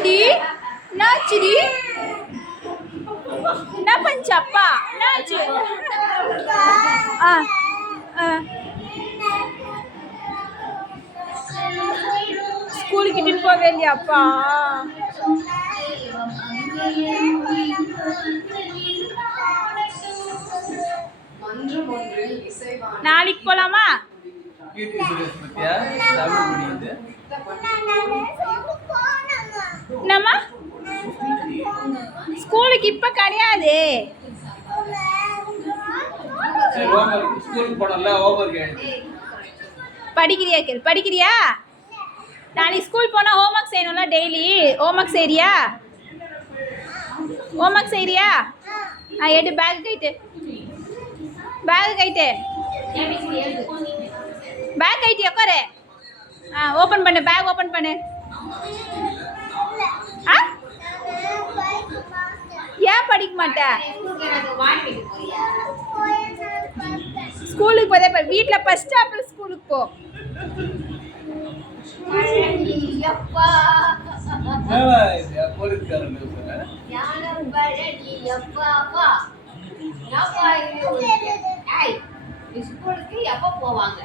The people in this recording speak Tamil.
என்னாச்சுடி என்னாச்சுடி என்ன பஞ்சப்பா என்னாச்சு ஆ ஆ ஸ்கூலுக்கு இட்டுன்னு போவே இல்லையாப்பா நாளைக்கு போலாமா என்னம்மா ஸ்கூலுக்கு இப்ப கிடையாது படிக்கிறியா கேள் படிக்கிறியா நாளைக்கு ஸ்கூல் போனால் ஹோம்ஒர்க் செய்யணும்ல டெய்லி ஹோம்ஒர்க் செய்கிறியா ஹோம்ஒர்க் செய்கிறியா எடு பேக் கைட்டு பேக் கைட்டு உட்காரு ஓப்பன் பண்ணு பேக் ஓப்பன் பண்ணு ஏன் படிக்க மாட்டேன் ஸ்கூலுக்கு போதே வீட்டில் ஃபஸ்ட்டு அப்புறம் ஸ்கூலுக்கு போ ஸ்கூலுக்கு எப்போ போவாங்க